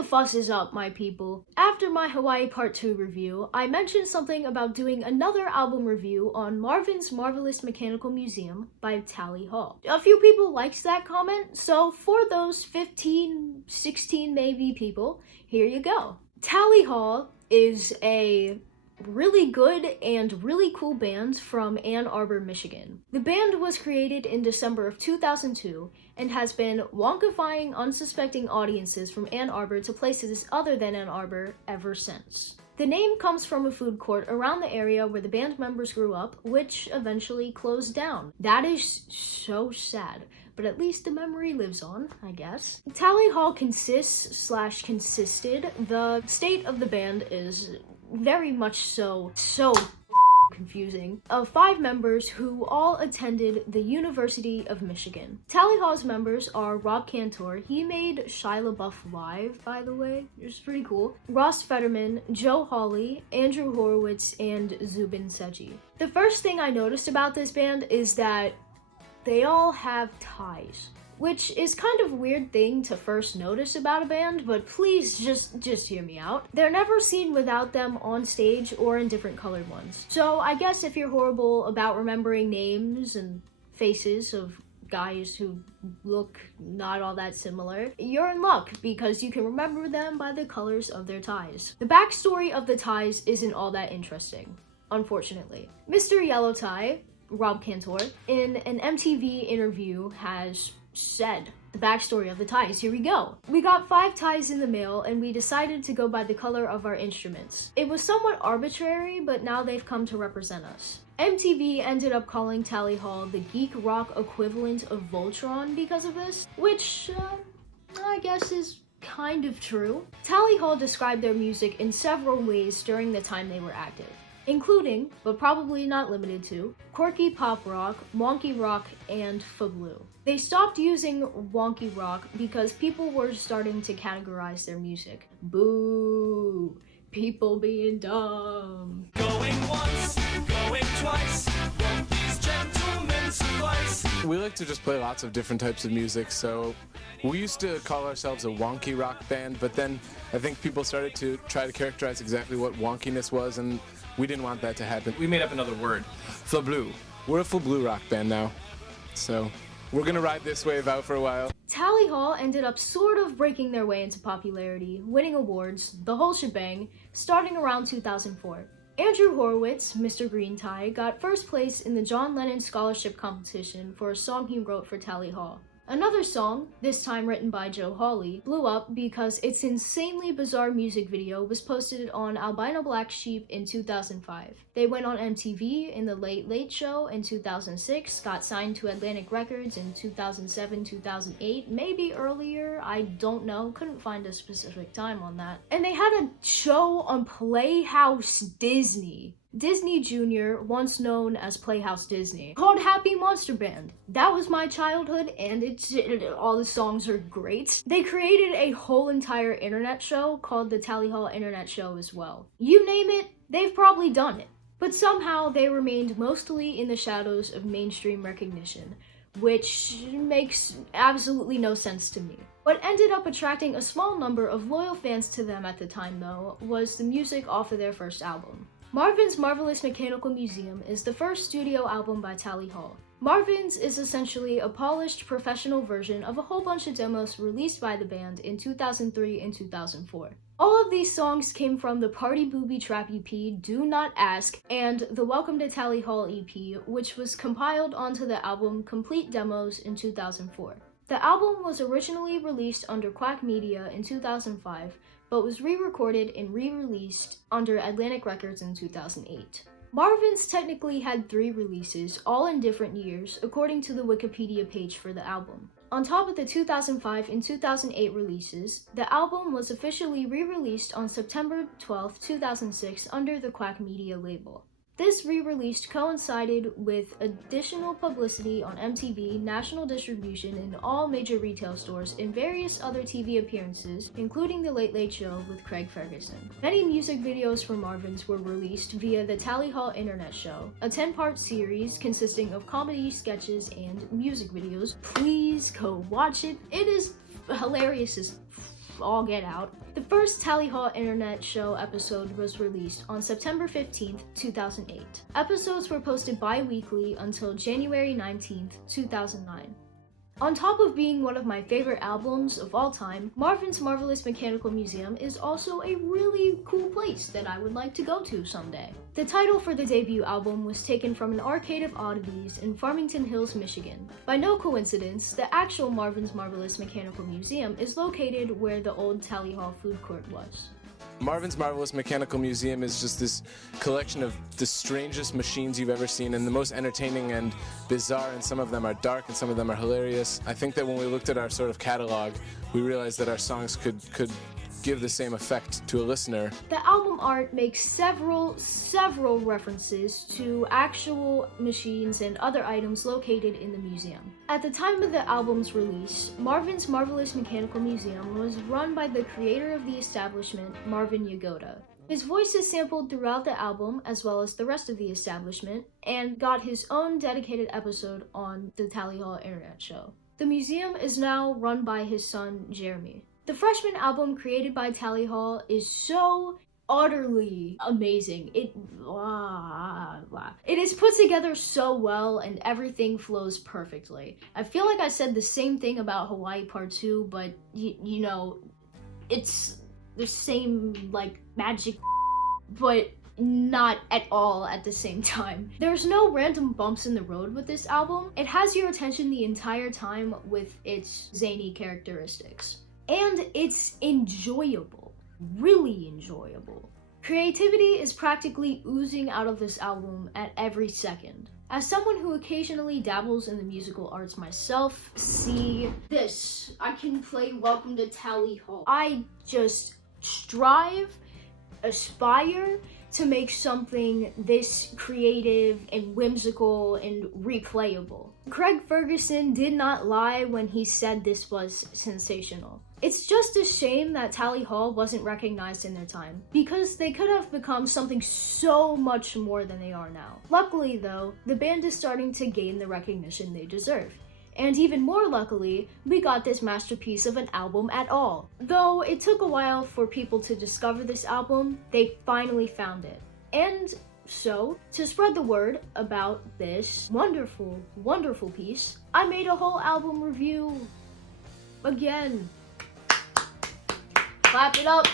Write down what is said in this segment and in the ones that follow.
the fuss is up, my people. After my Hawaii Part 2 review, I mentioned something about doing another album review on Marvin's Marvelous Mechanical Museum by Tally Hall. A few people liked that comment, so for those 15, 16 maybe people, here you go. Tally Hall is a really good and really cool band from Ann Arbor, Michigan. The band was created in December of 2002 and has been wonkifying unsuspecting audiences from Ann Arbor to places other than Ann Arbor ever since. The name comes from a food court around the area where the band members grew up, which eventually closed down. That is so sad, but at least the memory lives on, I guess. Tally Hall consisted. The state of the band is very much so confusing, of 5 members who all attended the University of Michigan. Tally Hall's members are Rob Cantor, he made Shia LaBeouf Live, by the way, it's pretty cool, Ross Fetterman, Joe Hawley, Andrew Horowitz, and Zubin Seji. The first thing I noticed about this band is that they all have ties, which is kind of a weird thing to first notice about a band, but please just hear me out. They're never seen without them on stage or in different colored ones. So I guess if you're horrible about remembering names and faces of guys who look not all that similar, you're in luck because you can remember them by the colors of their ties. The backstory of the ties isn't all that interesting, unfortunately. Mr. Yellow Tie, Rob Cantor, in an MTV interview has said the backstory of the ties. Here we go. We got 5 ties in the mail and we decided to go by the color of our instruments. It was somewhat arbitrary, but now they've come to represent us. MTV ended up calling Tally Hall the geek rock equivalent of Voltron because of this, which I guess is kind of true. Tally Hall described their music in several ways during the time they were active, including, but probably not limited to, quirky pop rock, wonky rock, and fa-blue. They stopped using wonky rock because people were starting to categorize their music. Boo! People being dumb. Going once, going twice, won't these gentlemen suffice? We like to just play lots of different types of music, so we used to call ourselves a wonky rock band, but then I think people started to try to characterize exactly what wonkiness was, and we didn't want that to happen. We made up another word. Fa-blue. We're a fa-blue rock band now, so we're gonna ride this wave out for a while. Tally Hall ended up sort of breaking their way into popularity, winning awards, the whole shebang, starting around 2004. Andrew Horowitz, Mr. Green Tie, got first place in the John Lennon Scholarship Competition for a song he wrote for Tally Hall. Another song, this time written by Joe Hawley, blew up because its insanely bizarre music video was posted on Albino Black Sheep in 2005. They went on MTV in The Late Late Show in 2006, got signed to Atlantic Records in 2007, 2008, maybe earlier, I don't know, couldn't find a specific time on that. And they had a show on Playhouse Disney. Disney Jr., once known as Playhouse Disney, called Happy Monster Band. That was my childhood, and all the songs are great. They created a whole entire internet show called the Tally Hall Internet Show as well. You name it, they've probably done it. But somehow they remained mostly in the shadows of mainstream recognition, which makes absolutely no sense to me. What ended up attracting a small number of loyal fans to them at the time, though, was the music off of their first album. Marvin's Marvelous Mechanical Museum is the first studio album by Tally Hall. Marvin's is essentially a polished professional version of a whole bunch of demos released by the band in 2003 and 2004. All of these songs came from the Party Booby Trap EP, Do Not Ask, and the Welcome to Tally Hall EP, which was compiled onto the album Complete Demos in 2004. The album was originally released under Quack Media in 2005, but was re-recorded and re-released under Atlantic Records in 2008. Marvin's technically had 3 releases, all in different years, according to the Wikipedia page for the album. On top of the 2005 and 2008 releases, the album was officially re-released on September 12, 2006 under the Quack Media label. This re-release coincided with additional publicity on MTV, national distribution in all major retail stores, and various other TV appearances, including The Late Late Show with Craig Ferguson. Many music videos for Marvin's were released via the Tally Hall Internet Show, a 10-part series consisting of comedy sketches and music videos. Please go watch it. It is hilarious as all get out, the first Tally Hall Internet Show episode was released on September 15th, 2008. Episodes were posted bi-weekly until January 19th, 2009. On top of being one of my favorite albums of all time, Marvin's Marvelous Mechanical Museum is also a really cool place that I would like to go to someday. The title for the debut album was taken from an arcade of oddities in Farmington Hills, Michigan. By no coincidence, the actual Marvin's Marvelous Mechanical Museum is located where the old Tally Hall food court was. Marvin's Marvelous Mechanical Museum is just this collection of the strangest machines you've ever seen, and the most entertaining and bizarre, and some of them are dark and some of them are hilarious. I think that when we looked at our sort of catalog, we realized that our songs could give the same effect to a listener. The album art makes several references to actual machines and other items located in the museum. At the time of the album's release, Marvin's Marvelous Mechanical Museum was run by the creator of the establishment, Marvin Yagoda. His voice is sampled throughout the album as well as the rest of the establishment, and got his own dedicated episode on the Tally Hall Internet Show. The museum is now run by his son, Jeremy. The freshman album created by Tally Hall is so utterly amazing. It is put together so well and everything flows perfectly. I feel like I said the same thing about Hawaii Part 2, but you know, it's the same like magic, but not at all at the same time. There's no random bumps in the road with this album. It has your attention the entire time with its zany characteristics. And it's enjoyable, really enjoyable. Creativity is practically oozing out of this album at every second. As someone who occasionally dabbles in the musical arts myself, see this. I can play Welcome to Tally Hall. I just strive, aspire to make something this creative and whimsical and replayable. Craig Ferguson did not lie when he said this was sensational. It's just a shame that Tally Hall wasn't recognized in their time, because they could have become something so much more than they are now. Luckily though, the band is starting to gain the recognition they deserve. And even more luckily, we got this masterpiece of an album at all. Though it took a while for people to discover this album, they finally found it. And so, to spread the word about this wonderful, wonderful piece, I made a whole album review again. Clap it up,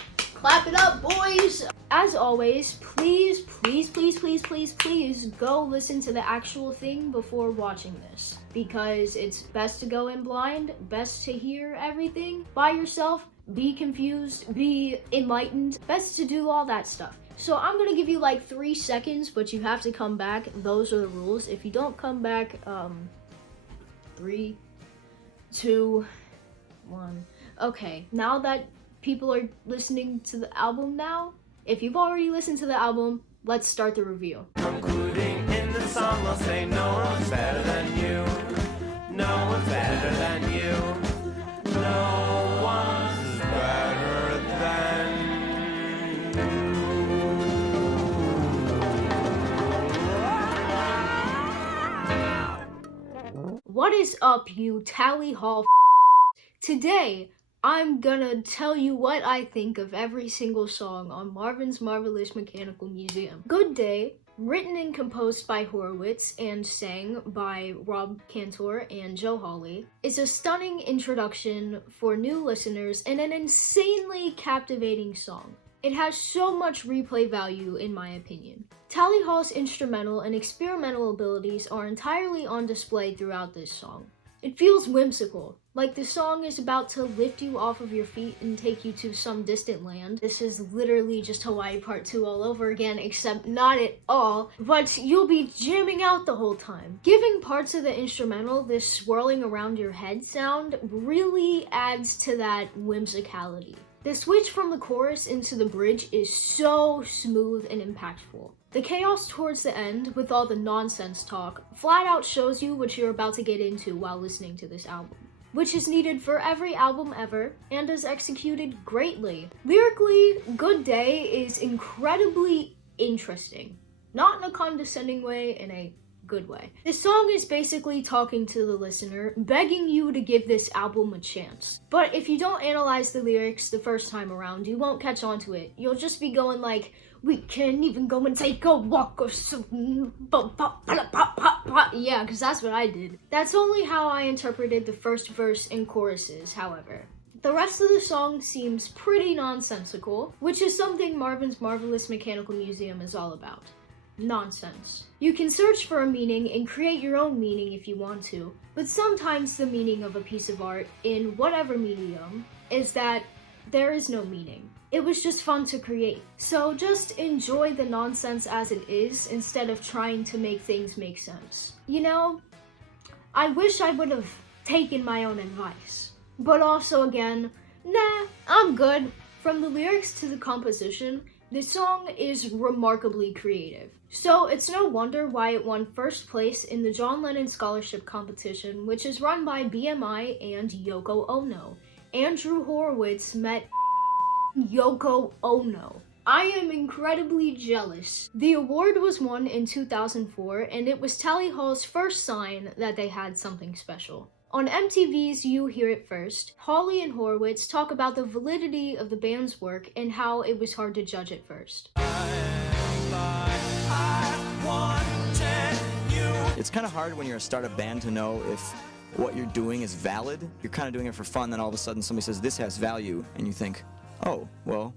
boys! As always, please go listen to the actual thing before watching this, because it's best to go in blind, best to hear everything by yourself, be confused, be enlightened, best to do all that stuff. So I'm gonna give you like 3 seconds, but you have to come back. Those are the rules. If you don't come back, 3, 2, 1. Okay, now that people are listening to the album now, if you've already listened to the album, let's start the review. Concluding in the song, we'll say no one's better than you. No one's better than you. No one's better than you. What is up, you Tally Hall Today, I'm gonna tell you what I think of every single song on Marvin's Marvelous Mechanical Museum. Good Day, written and composed by Horowitz and sang by Rob Cantor and Joe Hawley, is a stunning introduction for new listeners and an insanely captivating song. It has so much replay value in my opinion. Tally Hall's instrumental and experimental abilities are entirely on display throughout this song. It feels whimsical, like the song is about to lift you off of your feet and take you to some distant land. This is literally just Hawaii Part 2 all over again, except not at all, but you'll be jamming out the whole time. Giving parts of the instrumental this swirling around your head sound really adds to that whimsicality. The switch from the chorus into the bridge is so smooth and impactful. The chaos towards the end, with all the nonsense talk, flat out shows you what you're about to get into while listening to this album, which is needed for every album ever, and is executed greatly. Lyrically, Good Day is incredibly interesting. Not in a condescending way, in a good way. This song is basically talking to the listener, begging you to give this album a chance. But if you don't analyze the lyrics the first time around, you won't catch on to it. You'll just be going like, we can't even go and take a walk or something. Yeah, because that's what I did. That's only how I interpreted the first verse and choruses, however. The rest of the song seems pretty nonsensical, which is something Marvin's Marvelous Mechanical Museum is all about. Nonsense. You can search for a meaning and create your own meaning if you want to, but sometimes the meaning of a piece of art, in whatever medium, is that there is no meaning. It was just fun to create. So just enjoy the nonsense as it is instead of trying to make things make sense. You know, I wish I would have taken my own advice. But also again, nah, I'm good. From the lyrics to the composition, this song is remarkably creative. So it's no wonder why it won first place in the John Lennon Scholarship Competition, which is run by BMI and Yoko Ono. Andrew Horowitz met Yoko Ono. I am incredibly jealous. The award was won in 2004, and it was Tally Hall's first sign that they had something special. On MTV's You Hear It First, Hawley and Horowitz talk about the validity of the band's work and how it was hard to judge at first. It's kind of hard when you're a startup band to know if what you're doing is valid. You're kind of doing it for fun, then all of a sudden somebody says this has value, and you think, oh, well,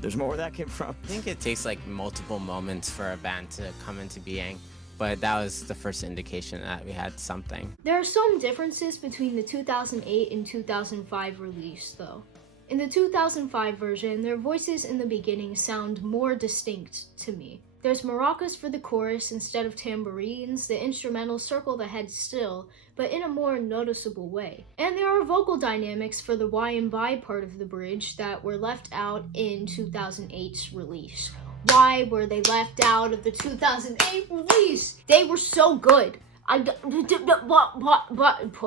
there's more where that came from. I think it takes like multiple moments for a band to come into being, but that was the first indication that we had something. There are some differences between the 2008 and 2005 release, though. In the 2005 version, their voices in the beginning sound more distinct to me. There's maracas for the chorus instead of tambourines, the instrumentals circle the head still, but in a more noticeable way. And there are vocal dynamics for the why and by part of the bridge that were left out in 2008's release. Why were they left out of the 2008 release? They were so good. Put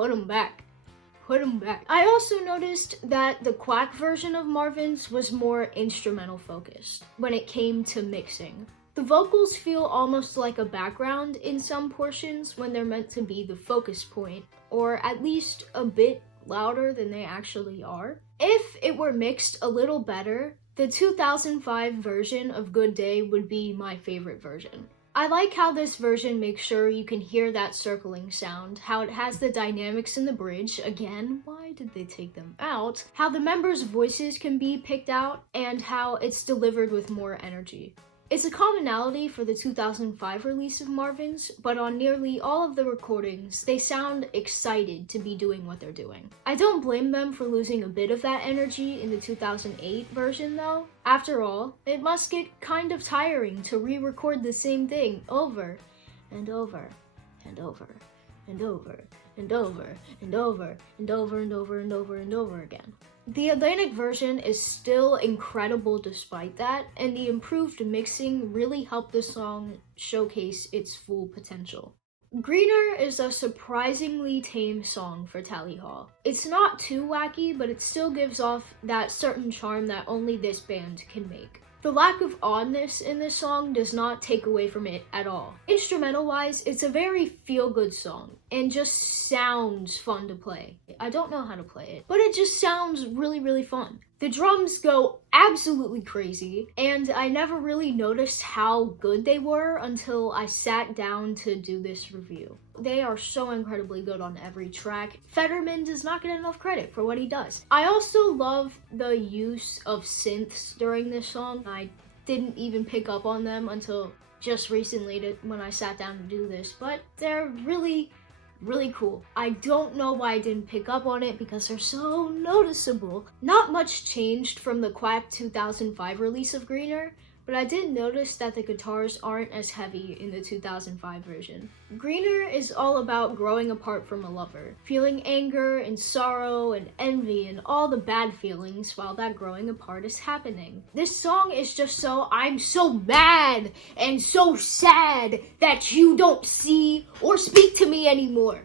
them back. Put them back. I also noticed that the Quack version of Marvin's was more instrumental focused when it came to mixing. The vocals feel almost like a background in some portions when they're meant to be the focus point, or at least a bit louder than they actually are. If it were mixed a little better, the 2005 version of Good Day would be my favorite version. I like how this version makes sure you can hear that circling sound, how it has the dynamics in the bridge, again, why did they take them out, how the members' voices can be picked out, and how it's delivered with more energy. It's a commonality for the 2005 release of Marvin's, but on nearly all of the recordings, they sound excited to be doing what they're doing. I don't blame them for losing a bit of that energy in the 2008 version though. After all, it must get kind of tiring to re-record the same thing over and over and over and over and over and over and over and over and over and over again. The Atlantic version is still incredible despite that, and the improved mixing really helped the song showcase its full potential. Greener is a surprisingly tame song for Tally Hall. It's not too wacky, but it still gives off that certain charm that only this band can make. The lack of oddness in this song does not take away from it at all. Instrumental-wise, it's a very feel-good song, and just sounds fun to play. I don't know how to play it, but it just sounds really, really fun. The drums go absolutely crazy, and I never really noticed how good they were until I sat down to do this review. They are so incredibly good on every track. Fetterman does not get enough credit for what he does. I also love the use of synths during this song. I didn't even pick up on them until just recently when I sat down to do this, but they're really cool. I don't know why I didn't pick up on it because they're so noticeable. Not much changed from the Quack 2005 release of Greener, but I did notice that the guitars aren't as heavy in the 2005 version. Greener is all about growing apart from a lover, feeling anger and sorrow and envy and all the bad feelings while that growing apart is happening. This song is just so, I'm so mad and so sad that you don't see or speak to me anymore.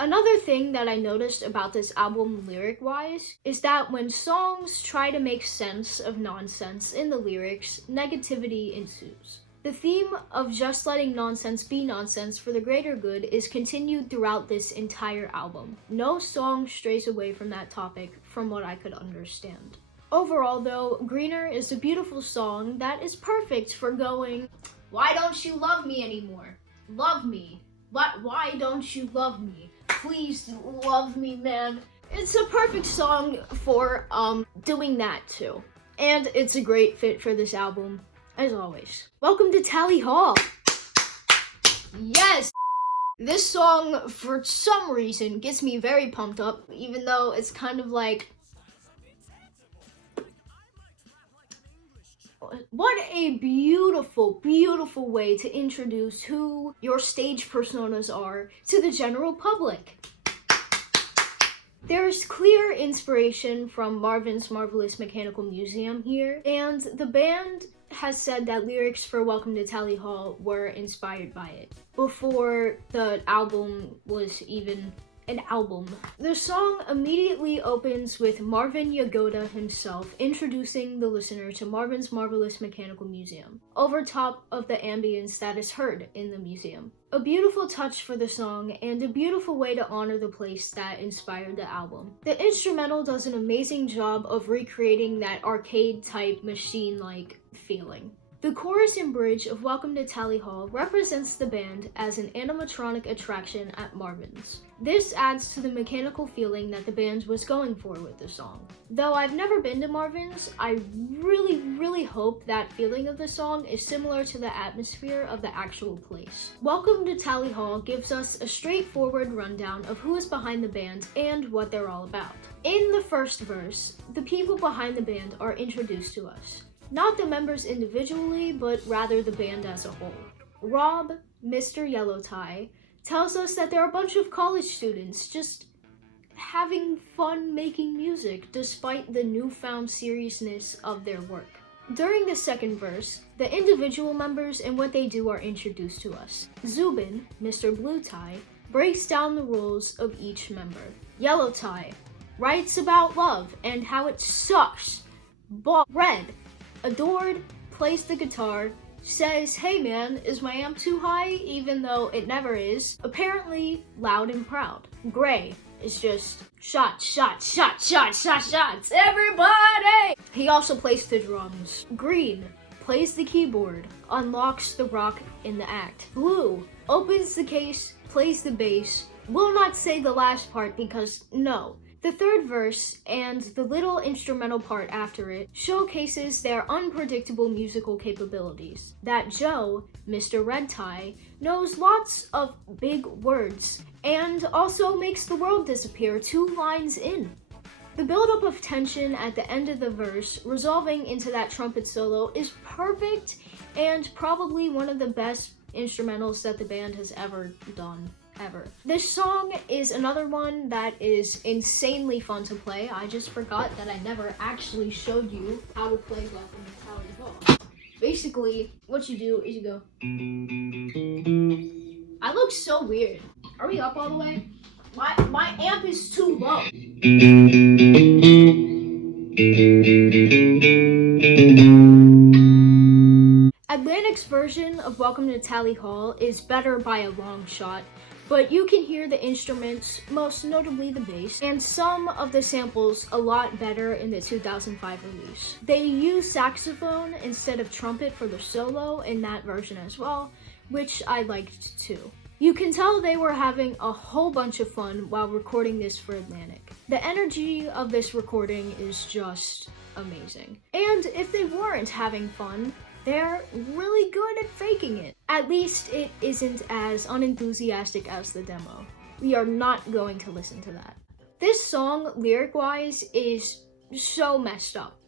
Another thing that I noticed about this album lyric-wise is that when songs try to make sense of nonsense in the lyrics, negativity ensues. The theme of just letting nonsense be nonsense for the greater good is continued throughout this entire album. No song strays away from that topic, from what I could understand. Overall though, Greener is a beautiful song that is perfect for going, why don't you love me anymore? Love me. Why don't you love me? Please love me, man. It's a perfect song for doing that too. And it's a great fit for this album, as always. Welcome to Tally Hall. Yes! This song, for some reason, gets me very pumped up, even though it's kind of like... What a beautiful, beautiful way to introduce who your stage personas are to the general public. There's clear inspiration from Marvin's Marvelous Mechanical Museum here, and the band has said that lyrics for Welcome to Tally Hall were inspired by it, before the album was even an album. The song immediately opens with Marvin Yagoda himself introducing the listener to Marvin's Marvelous Mechanical Museum, over top of the ambience that is heard in the museum. A beautiful touch for the song, and a beautiful way to honor the place that inspired the album. The instrumental does an amazing job of recreating that arcade-type machine-like feeling. The chorus and bridge of Welcome to Tally Hall represents the band as an animatronic attraction at Marvin's. This adds to the mechanical feeling that the band was going for with the song. Though I've never been to Marvin's, I really hope that feeling of the song is similar to the atmosphere of the actual place. Welcome to Tally Hall gives us a straightforward rundown of who is behind the band and what they're all about. In the first verse, the people behind the band are introduced to us. Not the members individually, but rather the band as a whole. Rob, Mr. Yellowtie, tells us that they're a bunch of college students just having fun making music despite the newfound seriousness of their work. During the second verse, the individual members and what they do are introduced to us. Zubin, Mr. Bluetie, breaks down the roles of each member. Yellowtie writes about love and how it sucks. Red, adored, plays the guitar, says, hey man, is my amp too high? Even though it never is. Apparently loud and proud. Gray is just shots, everybody! He also plays the drums. Green plays the keyboard, unlocks the rock in the act. Blue opens the case, plays the bass. Will not say the last part because no. The third verse, and the little instrumental part after it, showcases their unpredictable musical capabilities. That Joe, Mr. Red Tie, knows lots of big words, and also makes the world disappear 2 lines in. The buildup of tension at the end of the verse, resolving into that trumpet solo, is perfect, and probably one of the best instrumentals that the band has ever done. This song is another one that is insanely fun to play. I just forgot that I never actually showed you how to play Welcome to Tally Hall. Basically, what you do is you go... I look so weird. Are we up all the way? My amp is too low. Atlantic's version of Welcome to Tally Hall is better by a long shot, but you can hear the instruments, most notably the bass, and some of the samples a lot better in the 2005 release. They use saxophone instead of trumpet for the solo in that version as well, which I liked too. You can tell they were having a whole bunch of fun while recording this for Atlantic. The energy of this recording is just amazing. And if they weren't having fun, they're really good at faking it. At least it isn't as unenthusiastic as the demo. We are not going to listen to that. This song, lyric-wise, is so messed up.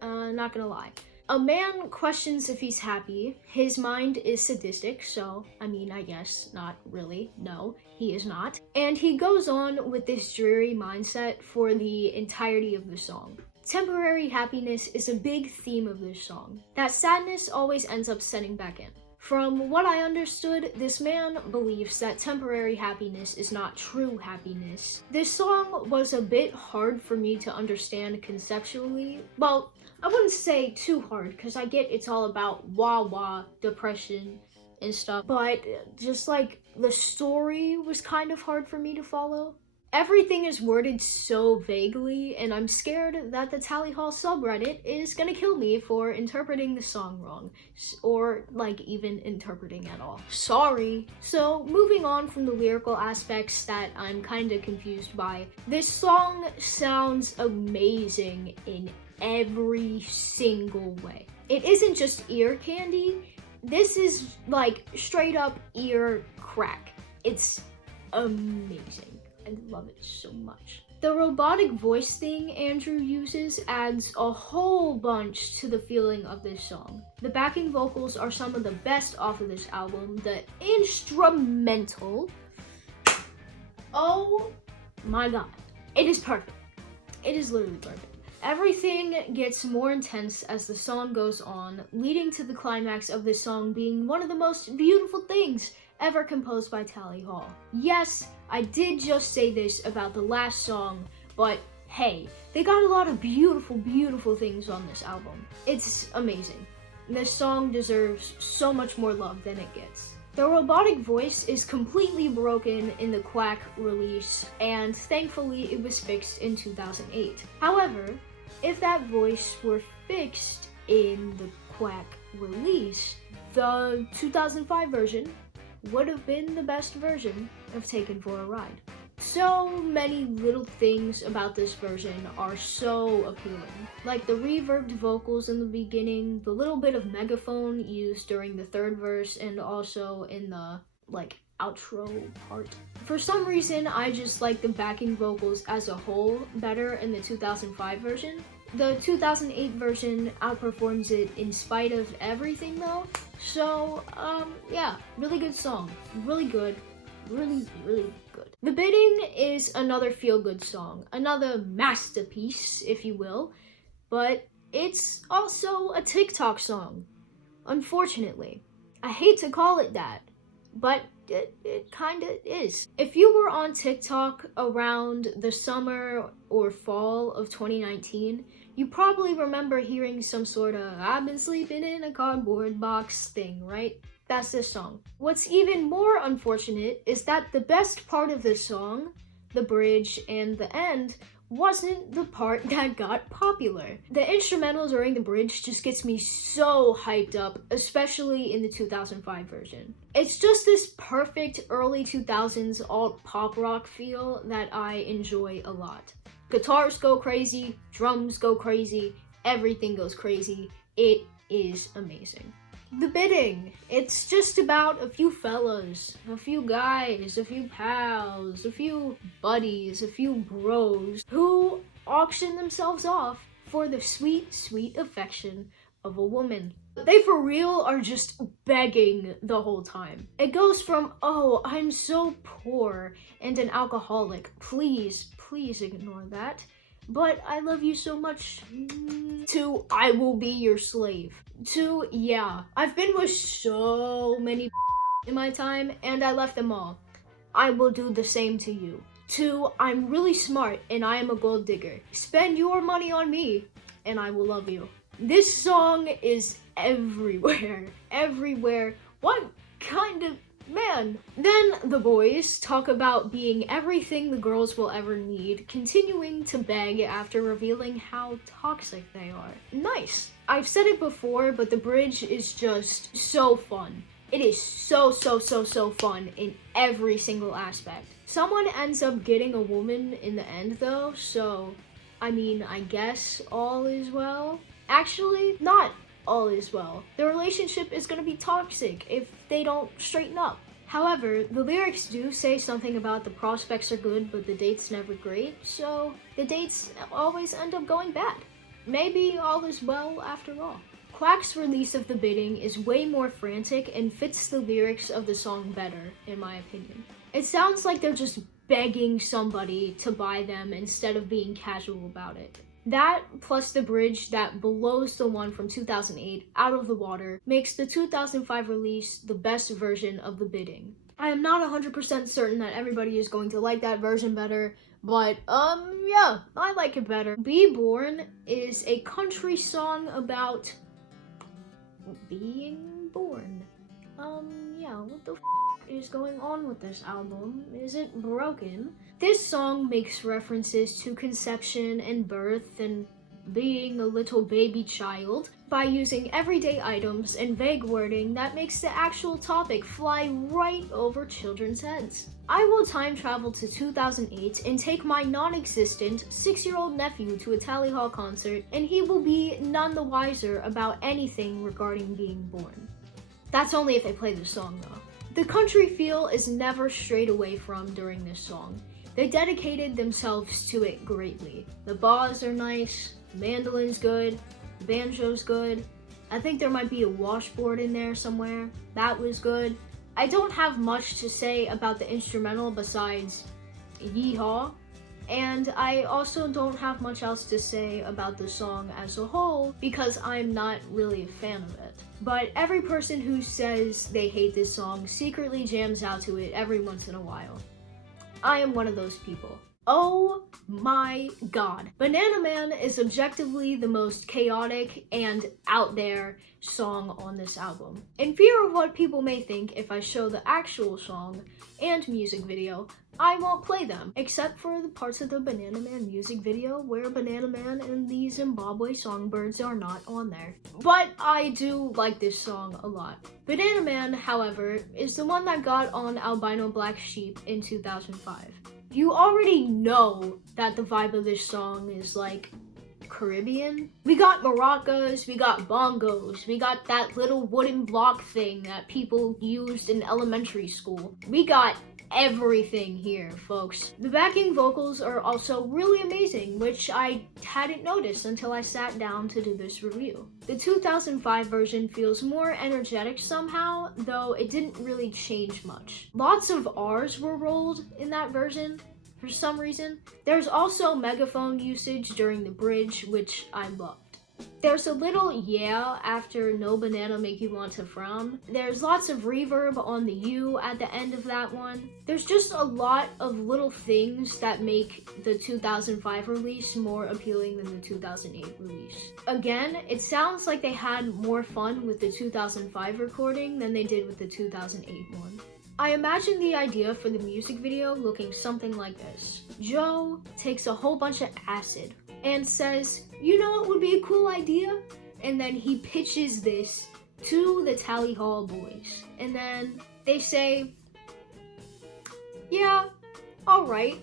Not gonna lie. A man questions if he's happy. His mind is sadistic, so, I guess, not really. No, he is not. And he goes on with this dreary mindset for the entirety of the song. Temporary happiness is a big theme of this song. That sadness always ends up setting back in. From what I understood, this man believes that temporary happiness is not true happiness. This song was a bit hard for me to understand conceptually. Well, I wouldn't say too hard, because I get it's all about wah-wah, depression, and stuff, but just like the story was kind of hard for me to follow. Everything is worded so vaguely, and I'm scared that the Tally Hall subreddit is gonna kill me for interpreting the song wrong, or like even interpreting at all. Sorry. So moving on from the lyrical aspects that I'm kinda confused by, this song sounds amazing in every single way. It isn't just ear candy, this is like straight up ear crack. It's amazing. I love it so much. The robotic voice thing Andrew uses adds a whole bunch to the feeling of this song. The backing vocals are some of the best off of this album. The instrumental, oh my god, it is perfect. It is literally perfect. Everything gets more intense as the song goes on, leading to the climax of this song being one of the most beautiful things ever composed by Tally Hall. Yes, I did just say this about the last song, but hey, they got a lot of beautiful, beautiful things on this album. It's amazing. This song deserves so much more love than it gets. The robotic voice is completely broken in the Quack release, and thankfully it was fixed in 2008. However, if that voice were fixed in the Quack release, the 2005 version would have been the best version of Taken for a Ride. So many little things about this version are so appealing. Like the reverbed vocals in the beginning, the little bit of megaphone used during the third verse, and also in the outro part. For some reason, I just like the backing vocals as a whole better in the 2005 version. The 2008 version outperforms it in spite of everything though. So, yeah, really good song. Really good. Really, really good. The Bidding is another feel-good song. Another masterpiece, if you will. But it's also a TikTok song. Unfortunately. I hate to call it that, but it kinda is. If you were on TikTok around the summer or fall of 2019, you probably remember hearing some sort of "I've been sleeping in a cardboard box" thing, right? That's this song. What's even more unfortunate is that the best part of this song, the bridge and the end, wasn't the part that got popular. The instrumental during the bridge just gets me so hyped up, especially in the 2005 version. It's just this perfect early 2000s alt pop rock feel that I enjoy a lot. Guitars go crazy, drums go crazy, everything goes crazy. It is amazing. The Bidding. It's just about a few fellas, a few guys, a few pals, a few buddies, a few bros who auction themselves off for the sweet, sweet affection of a woman. They for real are just begging the whole time. It goes from, "Oh, I'm so poor and an alcoholic. Please, please ignore that. But I love you so much," to "I will be your slave," to "Yeah, I've been with so many in my time and I left them all. I will do the same to you," to "I'm really smart and I am a gold digger. Spend your money on me and I will love you." This song is everywhere. Everywhere. What kind of man? Then the boys talk about being everything the girls will ever need, continuing to beg after revealing how toxic they are. Nice. I've said it before, but the bridge is just so fun. It is so fun in every single aspect. Someone ends up getting a woman in the end though, so I mean, I guess all is well. Actually, not all is well. The relationship is gonna be toxic if they don't straighten up. However, the lyrics do say something about the prospects are good, but the date's never great, so the dates always end up going bad. Maybe all is well after all. Quack's release of The Bidding is way more frantic and fits the lyrics of the song better, in my opinion. It sounds like they're just begging somebody to buy them instead of being casual about it. That, plus the bridge that blows the one from 2008 out of the water, makes the 2005 release the best version of The Bidding. I am not 100% certain that everybody is going to like that version better, but, yeah, I like it better. Be Born is a country song about being born. Yeah, what the is going on with this album? Is it broken? This song makes references to conception and birth and being a little baby child by using everyday items and vague wording that makes the actual topic fly right over children's heads. I will time travel to 2008 and take my non-existent 6-year-old nephew to a Tally Hall concert, and he will be none the wiser about anything regarding being born. That's only if they play the song though. The country feel is never strayed away from during this song. They dedicated themselves to it greatly. The bars are nice, the mandolin's good, the banjo's good. I think there might be a washboard in there somewhere. That was good. I don't have much to say about the instrumental besides yeehaw, and I also don't have much else to say about the song as a whole because I'm not really a fan of it. But every person who says they hate this song secretly jams out to it every once in a while. I am one of those people. Oh my god. Banana Man is objectively the most chaotic and out there song on this album. In fear of what people may think if I show the actual song and music video, I won't play them, except for the parts of the Banana Man music video where Banana Man and the Zimbabwe songbirds are not on there. But I do like this song a lot. Banana Man, however, is the one that got on Albino Black Sheep in 2005. You already know that the vibe of this song is like Caribbean. We got maracas, we got bongos, we got that little wooden block thing that people used in elementary school. We got everything here, folks. The backing vocals are also really amazing, which I hadn't noticed until I sat down to do this review. The 2005 version feels more energetic somehow, though it didn't really change much. Lots of R's were rolled in that version for some reason. There's also megaphone usage during the bridge, which I loved. There's a little yeah after no banana make you want to frown. There's lots of reverb on the U at the end of that one. There's just a lot of little things that make the 2005 release more appealing than the 2008 release. Again, it sounds like they had more fun with the 2005 recording than they did with the 2008 one. I imagine the idea for the music video looking something like this. Joe takes a whole bunch of acid and says, you know what would be a cool idea? And then he pitches this to the Tally Hall boys. And then they say, yeah, alright,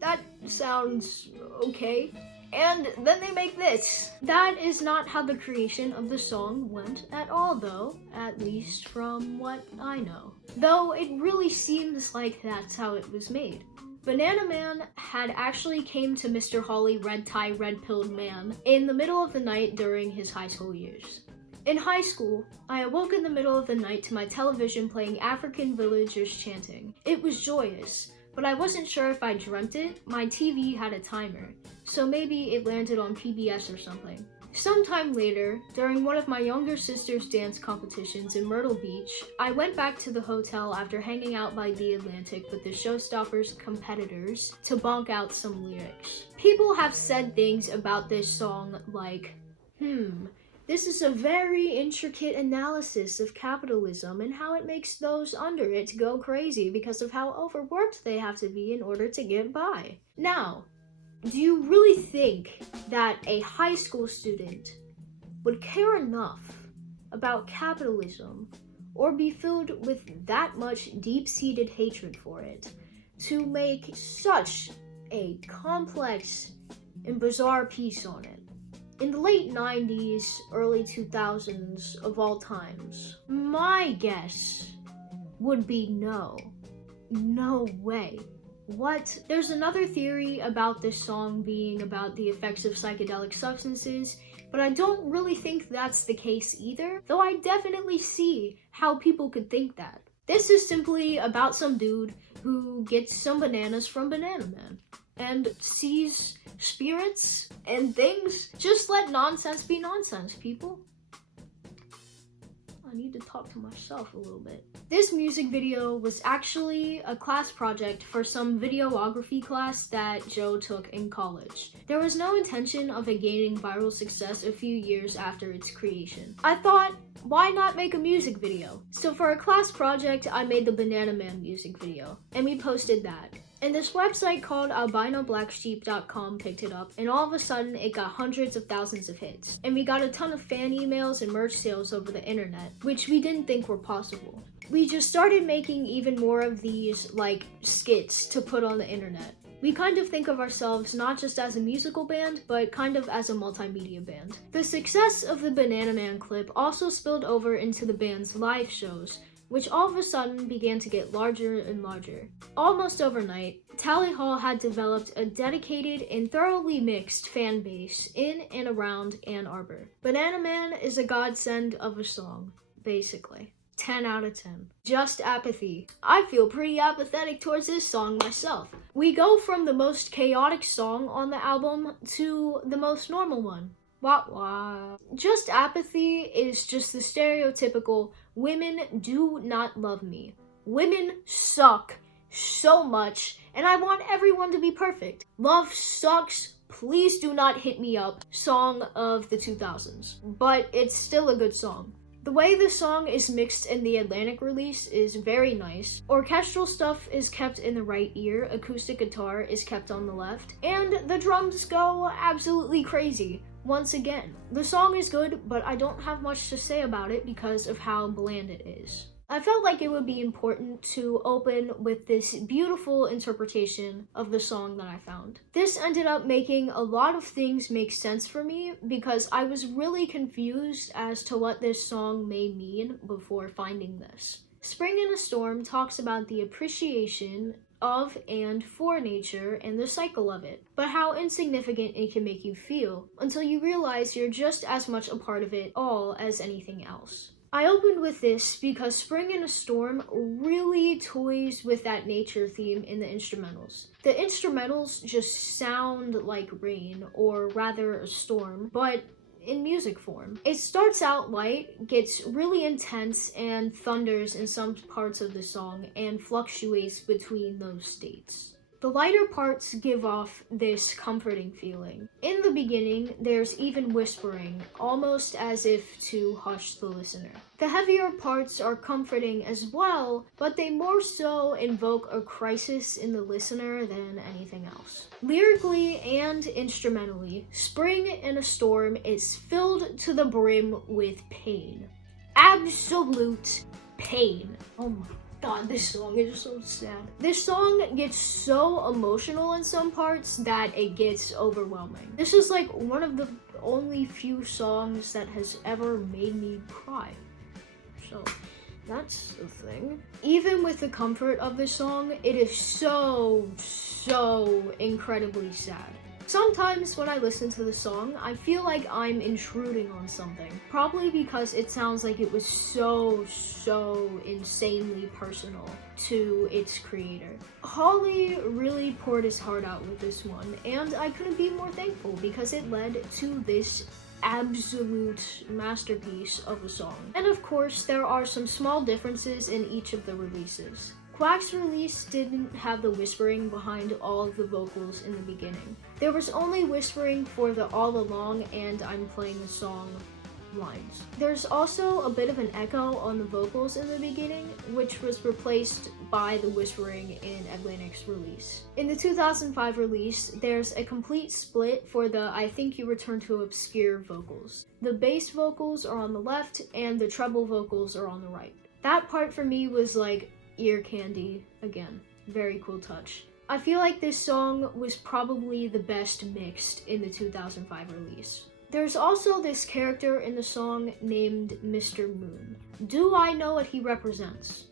that sounds okay. And then they make this. That is not how the creation of the song went at all though, at least from what I know. Though it really seems like that's how it was made. Banana Man had actually came to Mr. Holly Red Tie Red Pilled Man in the middle of the night during his high school years. In high school, I awoke in the middle of the night to my television playing African villagers chanting. It was joyous, but I wasn't sure if I dreamt it. My TV had a timer, so maybe it landed on PBS or something. Sometime later, during one of my younger sister's dance competitions in Myrtle Beach, I went back to the hotel after hanging out by the Atlantic with the Showstoppers competitors to bonk out some lyrics. People have said things about this song like, this is a very intricate analysis of capitalism and how it makes those under it go crazy because of how overworked they have to be in order to get by. Now, do you really think that a high school student would care enough about capitalism or be filled with that much deep-seated hatred for it to make such a complex and bizarre piece on it? In the late 90s, early 2000s of all times, my guess would be no. No way. What? There's another theory about this song being about the effects of psychedelic substances, but I don't really think that's the case either, though I definitely see how people could think that. This is simply about some dude who gets some bananas from Banana Man. and sees spirits and things. Just let nonsense be nonsense, people. I need to talk to myself a little bit. This music video was actually a class project for some videography class that Joe took in college. There was no intention of it gaining viral success a few years after its creation. I thought, why not make a music video? So for a class project, I made the Banana Man music video, and we posted that. And this website called albinoblacksheep.com picked it up, and all of a sudden it got hundreds of thousands of hits. And we got a ton of fan emails and merch sales over the internet, which we didn't think were possible. We just started making even more of these, like, skits to put on the internet. We kind of think of ourselves not just as a musical band, but kind of as a multimedia band. The success of the Banana Man clip also spilled over into the band's live shows, which all of a sudden began to get larger and larger. Almost overnight, Tally Hall had developed a dedicated and thoroughly mixed fan base in and around Ann Arbor. Banana Man is a godsend of a song, basically. 10 out of 10. Just apathy. I feel pretty apathetic towards this song myself. We go from the most chaotic song on the album to the most normal one. Wah wah. Just apathy is just the stereotypical women do not love me. Women suck so much, and I want everyone to be perfect. Love sucks. Please do not hit me up. Song of the 2000s. But it's still a good song. The way the song is mixed in the Atlantic release is very nice. Orchestral stuff is kept in the right ear, acoustic guitar is kept on the left, and the drums go absolutely crazy. Once again, the song is good, but I don't have much to say about it because of how bland it is. I felt like it would be important to open with this beautiful interpretation of the song that I found. This ended up making a lot of things make sense for me because I was really confused as to what this song may mean before finding this. Spring in a Storm talks about the appreciation of and for nature and the cycle of it, but how insignificant it can make you feel until you realize you're just as much a part of it all as anything else. I opened with this because Spring in a Storm really toys with that nature theme in the instrumentals. The instrumentals just sound like rain, or rather a storm, but in music form. It starts out light, gets really intense, and thunders in some parts of the song, and fluctuates between those states. The lighter parts give off this comforting feeling. In the beginning, there's even whispering, almost as if to hush the listener. The heavier parts are comforting as well, but they more so invoke a crisis in the listener than anything else. Lyrically and instrumentally, Spring in a Storm is filled to the brim with pain. Absolute pain. Oh my God, this song is so sad. This song gets so emotional in some parts that it gets overwhelming. This is like one of the only few songs that has ever made me cry. So that's the thing. Even with the comfort of the song, it is so incredibly sad. Sometimes when I listen to the song, I feel like I'm intruding on something. Probably because it sounds like it was so insanely personal to its creator. Holly really poured his heart out with this one, and I couldn't be more thankful because it led to this absolute masterpiece of a song. And of course, there are some small differences in each of the releases. Quack's release didn't have the whispering behind all of the vocals in the beginning. There was only whispering for the All Along and I'm Playing a Song lines. There's also a bit of an echo on the vocals in the beginning, which was replaced by the whispering in Atlantic's release. In the 2005 release, there's a complete split for the I Think You Return to Obscure vocals. The bass vocals are on the left and the treble vocals are on the right. That part for me was like ear candy again. Very cool touch. I feel like this song was probably the best mixed in the 2005 release. There's also this character in the song named Mr. Moon. Do I know what he represents?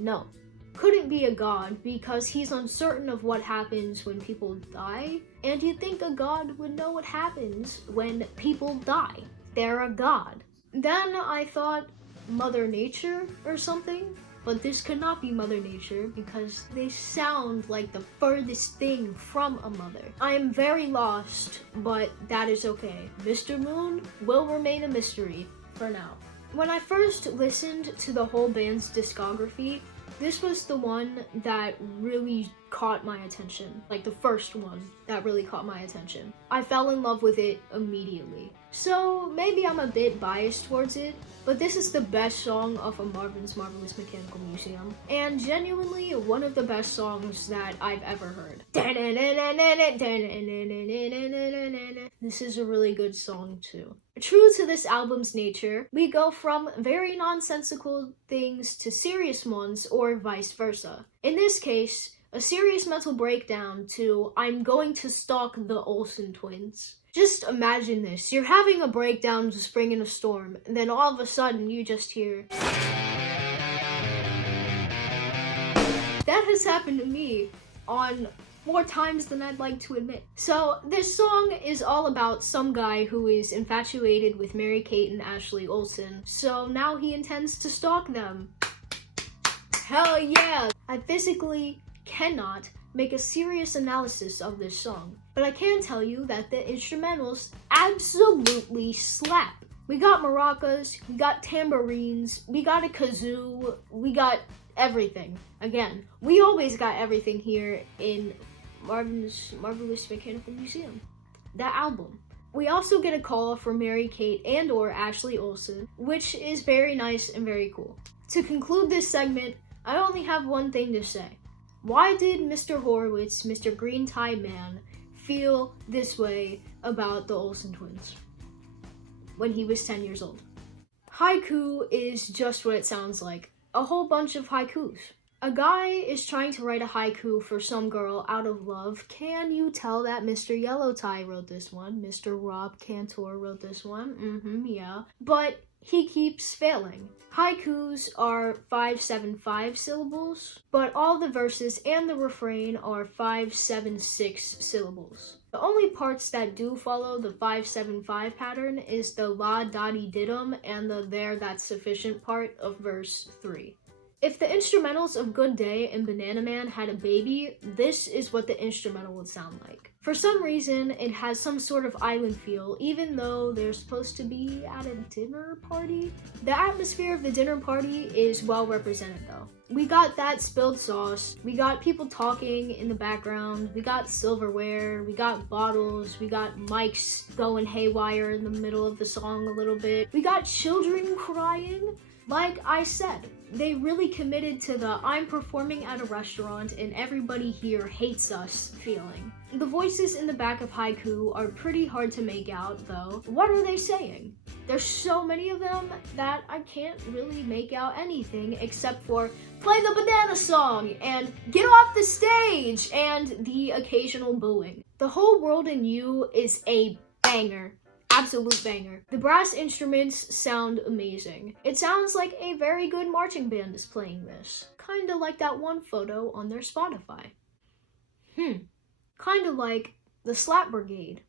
No. Couldn't be a god because he's uncertain of what happens when people die, and you'd think a god would know what happens when people die. They're a god. Then I thought Mother Nature or something. but this could not be Mother Nature because they sound like the furthest thing from a mother. I am very lost, but that is okay. Mr. Moon will remain a mystery for now. When I first listened to the whole band's discography, this was the one that really caught my attention. Like the first one that really caught my attention. I fell in love with it immediately. So maybe I'm a bit biased towards it, but this is the best song of a Marvin's Marvelous Mechanical Museum, and genuinely one of the best songs that I've ever heard. This is a really good song too. True to this album's nature, we go from very nonsensical things to serious ones, or vice versa. In this case, a serious mental breakdown to I'm going to stalk the Olsen twins. Just imagine this. You're having a breakdown to spring in a storm, and then all of a sudden you just hear... That has happened to me on more times than I'd like to admit. So this song is all about some guy who is infatuated with Mary-Kate and Ashley Olsen, so now he intends to stalk them. Hell yeah! I physically cannot make a serious analysis of this song, but I can tell you that the instrumentals absolutely slap. We got maracas, we got tambourines, we got a kazoo, we got everything. Again, we always got everything here in Marvin's Marvelous Mechanical Museum. That album. We also get a call from Mary-Kate and or Ashley Olsen, which is very nice and very cool. To conclude this segment, I only have one thing to say. Why did Mr. Horowitz, Mr. Green Tie Man, feel this way about the Olsen twins when he was 10 years old? Haiku is just what it sounds like. A whole bunch of haikus. A guy is trying to write a haiku for some girl out of love. Can you tell that Mr. Yellow Tie wrote this one? Mr. Rob Cantor wrote this one? Yeah. But he keeps failing. Haikus are 5-7-5 syllables, but all the verses and the refrain are 5-7-6 syllables. The only parts that do follow the 5-7-5 pattern is the la da dee didum and the there that's sufficient part of verse 3. If the instrumentals of Good Day and Banana Man had a baby, this is what the instrumental would sound like. For some reason, it has some sort of island feel, even though they're supposed to be at a dinner party. The atmosphere of the dinner party is well represented though. We got that spilled sauce, we got people talking in the background, we got silverware, we got bottles, we got mics going haywire in the middle of the song a little bit, we got children crying. Like I said, they really committed to the I'm performing at a restaurant and everybody here hates us feeling. The voices in the back of haiku are pretty hard to make out though. What are they saying? There's so many of them that I can't really make out anything except for play the banana song and get off the stage and the occasional booing. The Whole World in You is a banger. Absolute banger. The brass instruments sound amazing. It sounds like a very good marching band is playing this. Kinda like that one photo on their Spotify. Kinda like the Slap Brigade.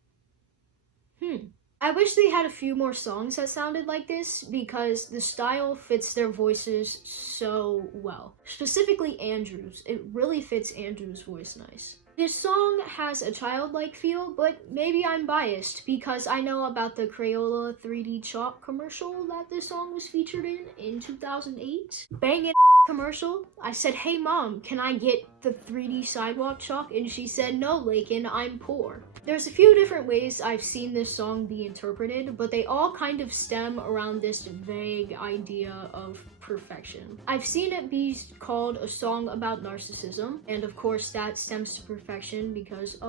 I wish they had a few more songs that sounded like this because the style fits their voices so well. Specifically Andrew's. It really fits Andrew's voice nice. This song has a childlike feel, but maybe I'm biased because I know about the Crayola 3D chalk commercial that this song was featured in 2008. Bangin' commercial. I said, hey mom, can I get the 3D sidewalk chalk? And she said, no, Lakin, I'm poor. There's a few different ways I've seen this song be interpreted, but they all kind of stem around this vague idea of perfection. I've seen it be called a song about narcissism, and of course that stems to perfection because,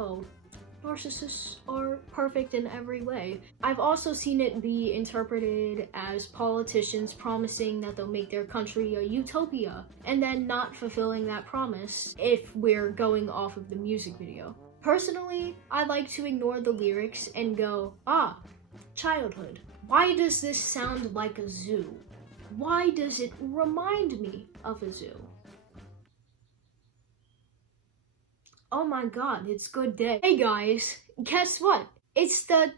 narcissists are perfect in every way. I've also seen it be interpreted as politicians promising that they'll make their country a utopia, and then not fulfilling that promise if we're going off of the music video. Personally, I like to ignore the lyrics and go, childhood. Why does this sound like a zoo? Why does it remind me of a zoo? Oh my god, it's Good Day. Hey guys, guess what? It's the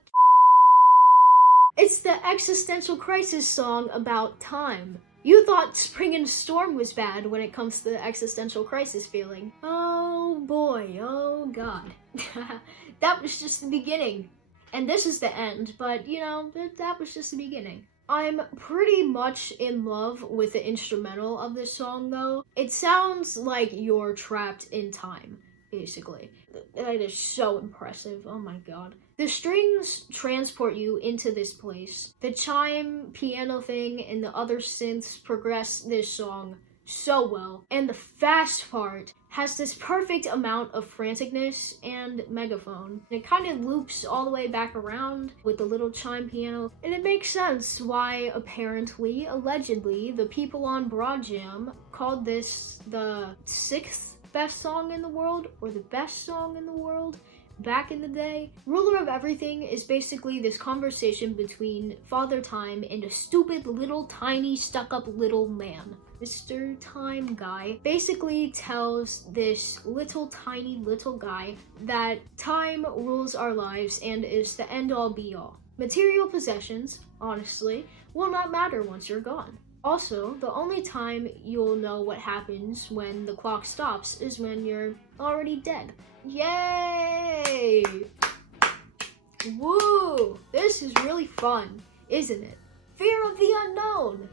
existential crisis song about time. You thought Spring and Storm was bad when it comes to the existential crisis feeling. Oh boy, oh god. That was just the beginning. And this is the end, but you know, that was just the beginning. I'm pretty much in love with the instrumental of this song though. It sounds like you're trapped in time, basically. That is so impressive, oh my god. The strings transport you into this place. The chime, piano thing, and the other synths progress this song so well. And the fast part has this perfect amount of franticness and megaphone. And it kind of loops all the way back around with the little chime piano. And it makes sense why apparently, allegedly, the people on Broad Jam called this the 6th best song in the world, or the best song in the world. Back in the day, Ruler of Everything is basically this conversation between Father Time and a stupid little tiny stuck-up little man. Mr. Time guy basically tells this little tiny little guy that time rules our lives and is the end-all be-all. Material possessions, honestly, will not matter once you're gone. Also, the only time you'll know what happens when the clock stops is when you're already dead. Yay! Woo! This is really fun, isn't it? Fear of the unknown!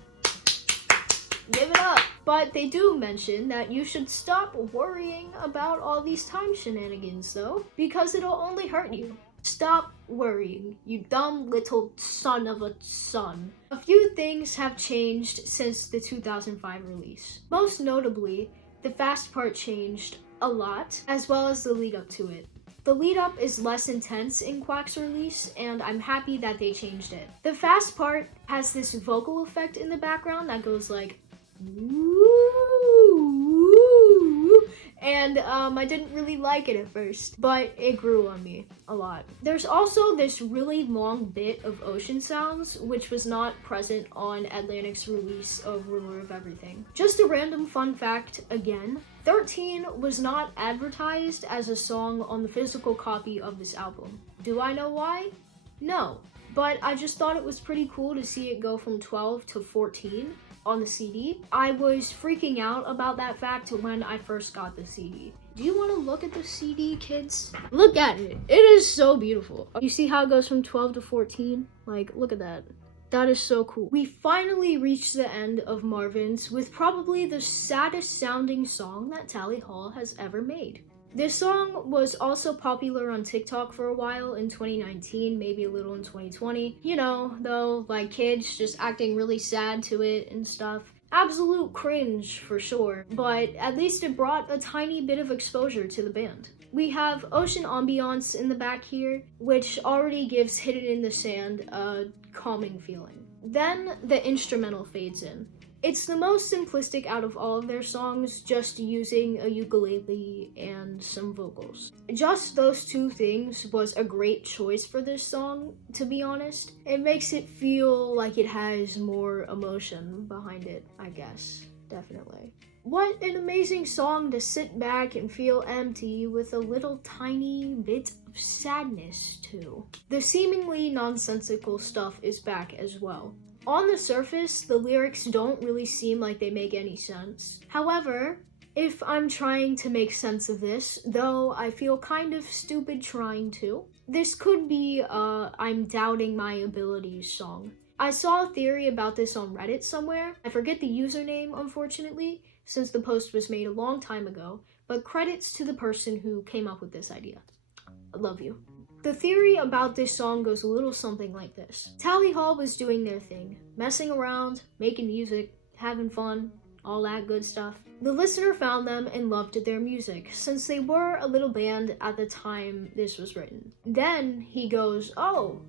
Give it up! But they do mention that you should stop worrying about all these time shenanigans though, because it'll only hurt you. Stop worrying, you dumb little son of a son. A few things have changed since the 2005 release. Most notably, the fast part changed a lot, as well as the lead up to it. The lead up is less intense in Quack's release, and I'm happy that they changed it. The fast part has this vocal effect in the background that goes like, woo, and I didn't really like it at first, but it grew on me a lot. There's also this really long bit of ocean sounds, which was not present on Atlantic's release of Ruler of Everything. Just a random fun fact again, 13 was not advertised as a song on the physical copy of this album. Do I know why? No, but I just thought it was pretty cool to see it go from 12 to 14 on the CD. I was freaking out about that fact when I first got the CD. Do you want to look at the CD, kids? Look at it. It is so beautiful. You see how it goes from 12 to 14? Like, look at that. That is so cool. We finally reached the end of Marvin's with probably the saddest sounding song that Tally Hall has ever made. This song was also popular on TikTok for a while in 2019, maybe a little in 2020. You know, though, like kids just acting really sad to it and stuff. Absolute cringe for sure, but at least it brought a tiny bit of exposure to the band. We have ocean ambiance in the back here, which already gives Hidden in the Sand a calming feeling. Then the instrumental fades in. It's the most simplistic out of all of their songs, just using a ukulele and some vocals. Just those two things was a great choice for this song, to be honest. It makes it feel like it has more emotion behind it, I guess. Definitely. What an amazing song to sit back and feel empty with a little tiny bit of sadness to. The seemingly nonsensical stuff is back as well. On the surface, the lyrics don't really seem like they make any sense. However, if I'm trying to make sense of this, though I feel kind of stupid trying to, this could be a I'm doubting my abilities song. I saw a theory about this on Reddit somewhere. I forget the username, unfortunately, since the post was made a long time ago, but credits to the person who came up with this idea. I love you. The theory about this song goes a little something like this. Tally Hall was doing their thing, messing around, making music, having fun, all that good stuff. The listener found them and loved their music, since they were a little band at the time this was written. Then he goes, oh,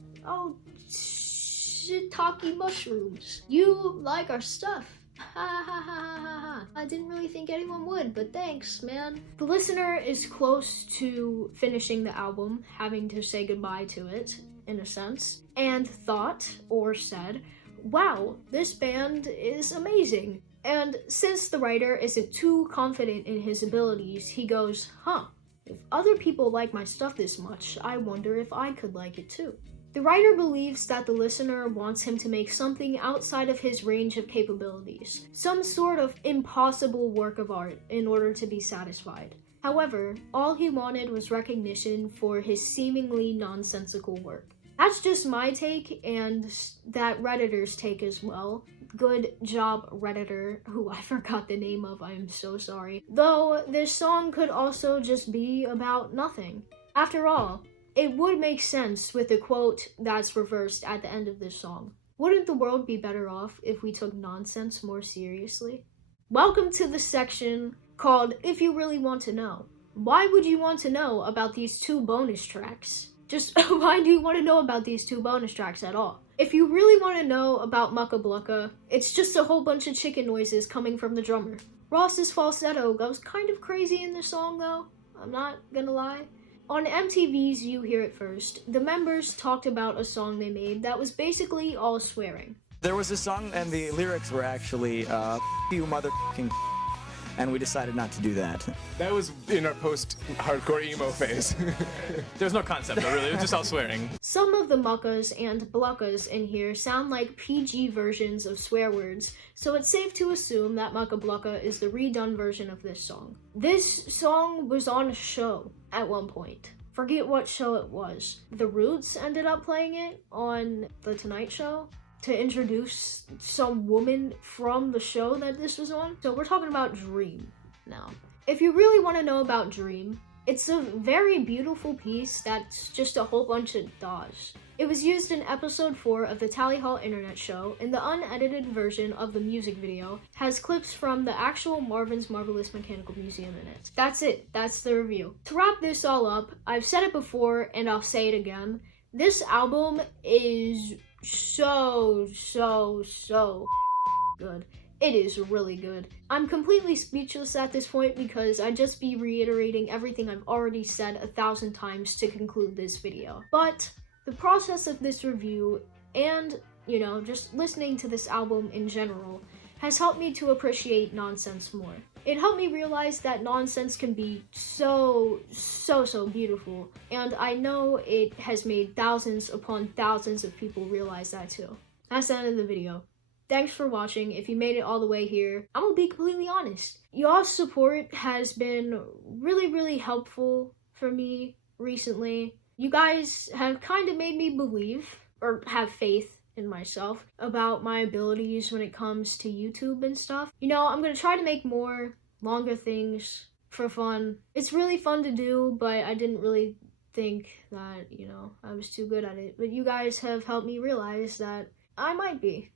shiitake mushrooms. You like our stuff. Ha ha ha ha ha ha. I didn't really think anyone would, but thanks, man. The listener is close to finishing the album, having to say goodbye to it, in a sense, and thought, or said, wow, this band is amazing. And since the writer isn't too confident in his abilities, he goes, huh, if other people like my stuff this much, I wonder if I could like it too. The writer believes that the listener wants him to make something outside of his range of capabilities, some sort of impossible work of art in order to be satisfied. However, all he wanted was recognition for his seemingly nonsensical work. That's just my take, and that Redditor's take as well. Good job, Redditor, who I forgot the name of, I'm so sorry. Though, this song could also just be about nothing. After all, it would make sense with the quote that's reversed at the end of this song. Wouldn't the world be better off if we took nonsense more seriously? Welcome to the section called If You Really Want to Know. Why would you want to know about these 2 bonus tracks? Just why do you want to know about these 2 bonus tracks at all? If you really want to know about Mucka Blucka, it's just a whole bunch of chicken noises coming from the drummer. Ross's falsetto goes kind of crazy in this song though, I'm not gonna lie. On MTV's You Hear It First, the members talked about a song they made that was basically all swearing. There was a song and the lyrics were actually, you motherfucking, and we decided not to do that. That was in our post-hardcore emo phase. There's no concept though, really. It was just all swearing. Some of the muckas and bluckas in here sound like PG versions of swear words, so it's safe to assume that Mucka Blucka is the redone version of this song. This song was on a show at one point. Forget what show it was. The Roots ended up playing it on The Tonight Show to introduce some woman from the show that this was on. So we're talking about Dream now. If you really want to know about Dream, it's a very beautiful piece that's just a whole bunch of DAWs. It was used in episode 4 of the Tally Hall Internet Show, and the unedited version of the music video has clips from the actual Marvin's Marvelous Mechanical Museum in it. That's it. That's the review. To wrap this all up, I've said it before and I'll say it again. This album is so good. It is really good. I'm completely speechless at this point because I'd just be reiterating everything I've already said 1,000 times to conclude this video. But the process of this review and, just listening to this album in general has helped me to appreciate nonsense more. It helped me realize that nonsense can be so beautiful, and I know it has made thousands upon thousands of people realize that too. That's the end of the video. Thanks for watching. If you made it all the way here, I'm gonna be completely honest. Y'all's support has been really helpful for me recently. You guys have kind of made me believe, or have faith in myself, about my abilities when it comes to YouTube and stuff. I'm gonna try to make more longer things for fun. It's really fun to do, but I didn't really think that, I was too good at it. But you guys have helped me realize that I might be.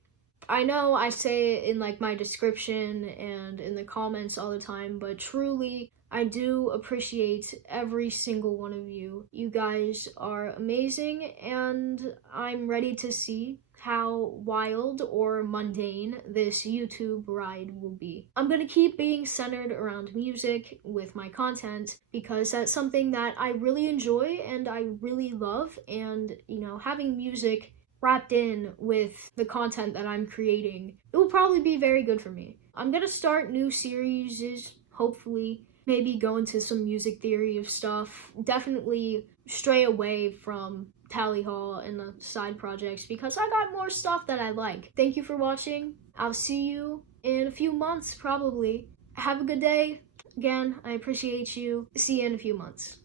I know I say it in my description and in the comments all the time, but truly, I do appreciate every single one of you. You guys are amazing, and I'm ready to see how wild or mundane this YouTube ride will be. I'm gonna keep being centered around music with my content because that's something that I really enjoy and I really love, and having music wrapped in with the content that I'm creating, it will probably be very good for me. I'm gonna start new series, hopefully, maybe go into some music theory of stuff, definitely stray away from Tally Hall and the side projects because I got more stuff that I like. Thank you for watching. I'll see you in a few months, probably. Have a good day. Again, I appreciate you. See you in a few months.